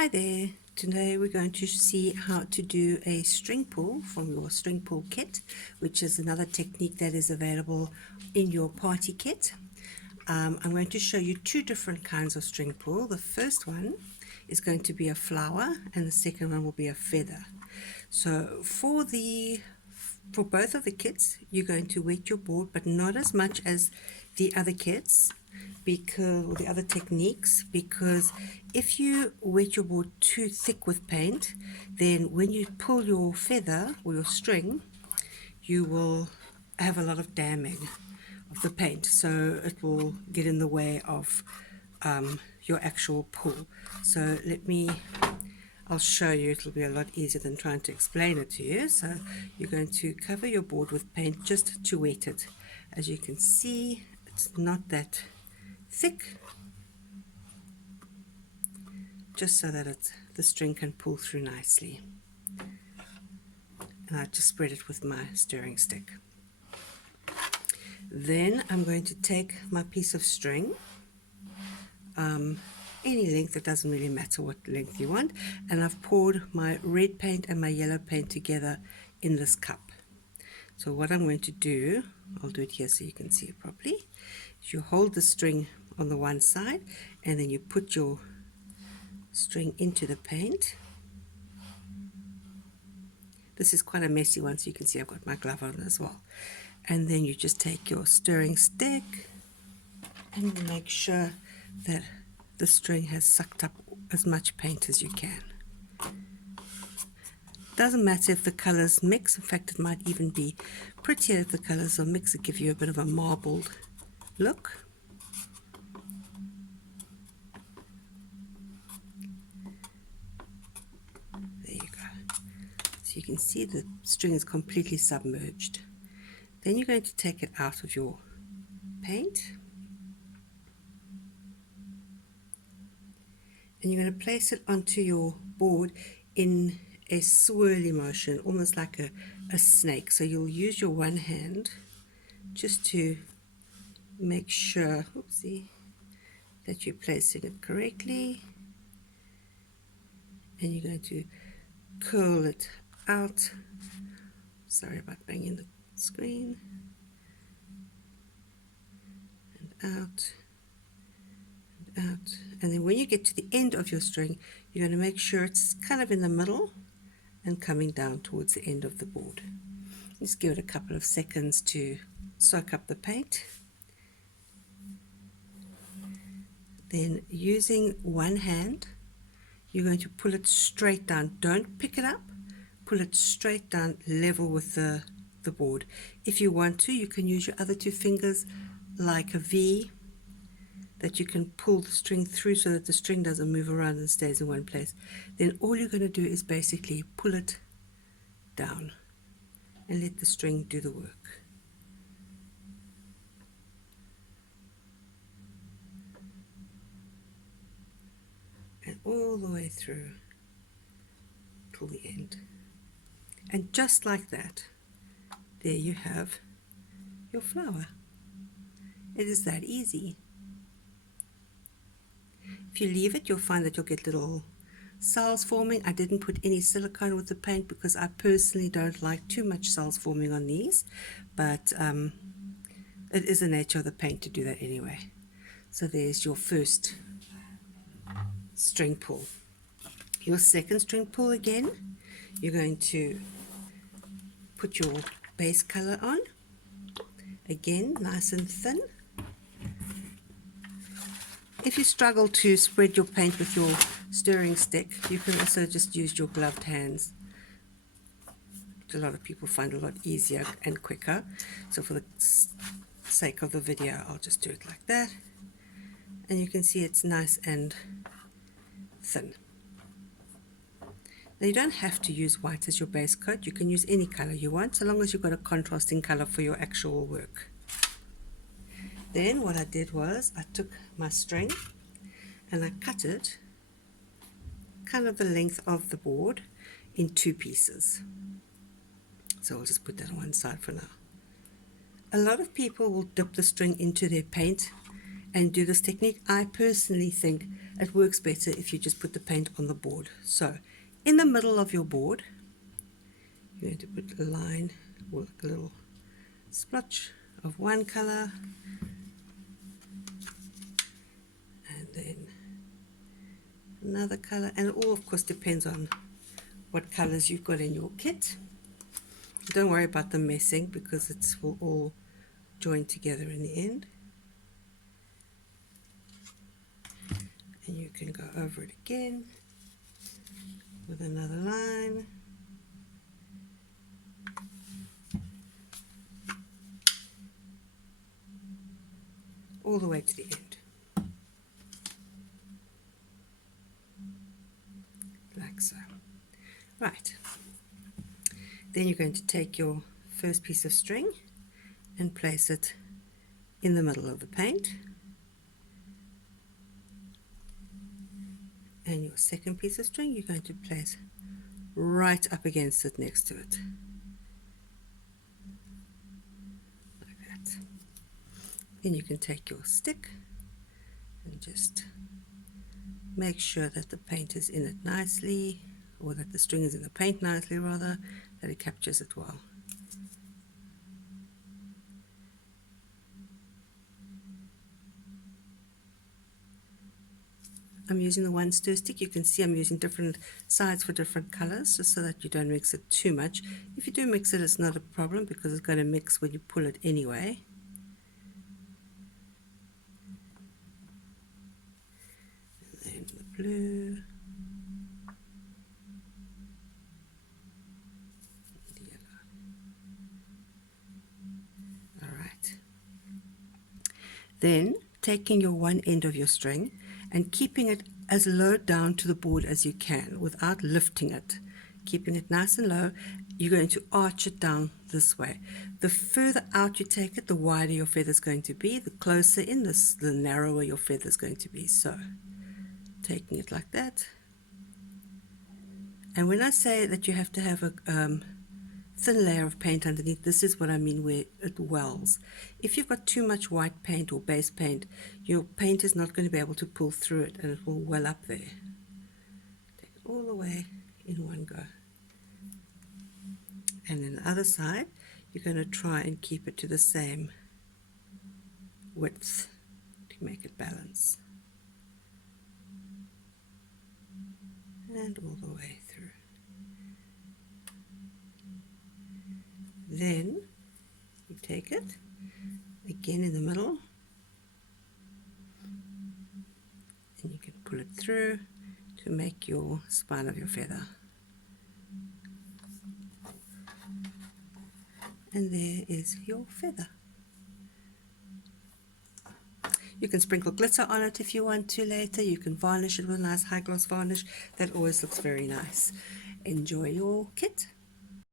Hi there, today we're going to see how to do a string pull from your string pull kit, which is another technique that is available in your party kit. I'm going to show you two different kinds of string pull. The first one is going to be a flower and the second one will be a feather. So for both of the kits, you're going to wet your board, but not as much as the other kits, or the other techniques, because if you wet your board too thick with paint, then when you pull your feather or your string, you will have a lot of damming of the paint, so it will get in the way of your actual pull. So I'll show you. It'll be a lot easier than trying to explain it to you. So you're going to cover your board with paint just to wet it. As you can see, it's not that thick, just so that the string can pull through nicely. And I just spread it with my stirring stick. Then I'm going to take my piece of string, any length, it doesn't really matter what length you want, and I've poured my red paint and my yellow paint together in this cup. So what I'm going to do, I'll do it here so you can see it properly, is you hold the string on the one side and then you put your string into the paint. This is quite a messy one, so you can see I've got my glove on as well. And then you just take your stirring stick and make sure that the string has sucked up as much paint as you can. Doesn't matter if the colors mix. In fact, it might even be prettier if the colors are mixed to give you a bit of a marbled look. There you go. So you can see the string is completely submerged. Then you're going to take it out of your paint and you're going to place it onto your board in a swirly motion, almost like a snake. So you'll use your one hand just to make sure, that you're placing it correctly, and you're going to curl it out. Sorry about banging the screen. And out. Out, and then when you get to the end of your string, you're going to make sure it's kind of in the middle and coming down towards the end of the board. Just give it a couple of seconds to soak up the paint. Then using one hand, you're going to pull it straight down. Don't pick it up, pull it straight down level with the board. If you want to, you can use your other two fingers like a V, that you can pull the string through so that the string doesn't move around and stays in one place. Then all you're going to do is basically pull it down and let the string do the work. And all the way through till the end. And just like that, there you have your flower. It is that easy. If you leave it, you'll find that you'll get little cells forming. I didn't put any silicone with the paint because I personally don't like too much cells forming on these, but it is the nature of the paint to do that anyway. So there's your first string pull. Your second string pull again, you're going to put your base color on, again nice and thin. If you struggle to spread your paint with your stirring stick, you can also just use your gloved hands, which a lot of people find a lot easier and quicker. So for the sake of the video, I'll just do it like that. And you can see it's nice and thin. Now you don't have to use white as your base coat. You can use any color you want, so long as you've got a contrasting color for your actual work. Then what I did was I took my string and I cut it kind of the length of the board in two pieces. So I'll just put that on one side for now. A lot of people will dip the string into their paint and do this technique. I personally think it works better if you just put the paint on the board. So in the middle of your board, you're going to put a line or a little splotch of one color, and then another color, and it all of course depends on what colors you've got in your kit. Don't worry about the messing because it will all join together in the end. And you can go over it again with another line. All the way to the end. Like so. Right. Then you're going to take your first piece of string and place it in the middle of the paint. And your second piece of string you're going to place right up against it, next to it. Like that. Then you can take your stick and just make sure that the paint is in it nicely, or that the string is in the paint nicely rather, that it captures it well. I'm using the one stir stick. You can see I'm using different sides for different colors, just so that you don't mix it too much. If you do mix it, it's not a problem because it's going to mix when you pull it anyway. And then the blue. The yellow. Alright. Then taking your one end of your string and keeping it as low down to the board as you can without lifting it, keeping it nice and low, you're going to arch it down this way. The further out you take it, the wider your feather is going to be. The closer in, the narrower your feather is going to be. So taking it like that. And when I say that you have to have a thin layer of paint underneath, this is what I mean, where it wells. If you've got too much white paint or base paint, your paint is not going to be able to pull through it and it will well up there. Take it all the way in one go. And then the other side, you're going to try and keep it to the same width to make it balance. And all the way through. Then you take it again in the middle and you can pull it through to make your spine of your feather. And there is your feather. You can sprinkle glitter on it if you want to later. You can varnish it with a nice high gloss varnish. That always looks very nice. Enjoy your kit.